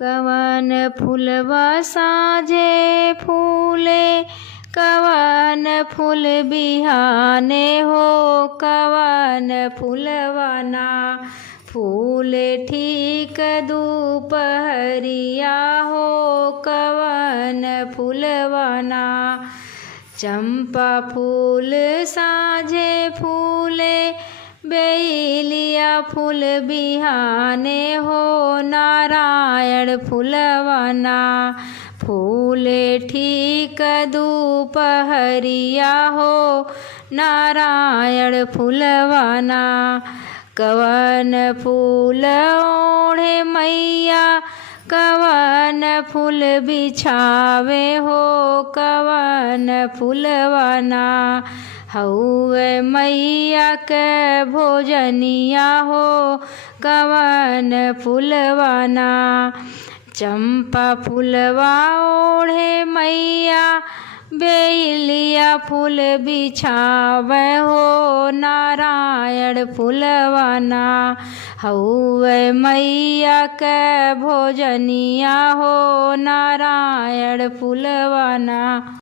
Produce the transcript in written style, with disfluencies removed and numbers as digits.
कवन फूलवा साँझे फूले, कवन फूल बिहाने हो, कवन फूलवा ना फूले ठीक दुपहरिया हो, कवन फूलवा ना। चंपा फूल साँझे फूले, बेलिया फूल बिहाने हो, नारायण फूलवा ना फूले ठीक दुपहरिया हो, नारायण फूलवा ना। कवन फूल ओढ़े मैया, कवन फूल बिछावे हो, कवन फूलवा ना हउवे मैया के भोजनिया हो, कवन फूलवा ना। चंपा फूलवा ओढ़े मैया, बेलिया फूल बिछावे हो, नारायण फूलवा ना हउवे मैया के भोजनिया हो, नारायण फूलवा ना।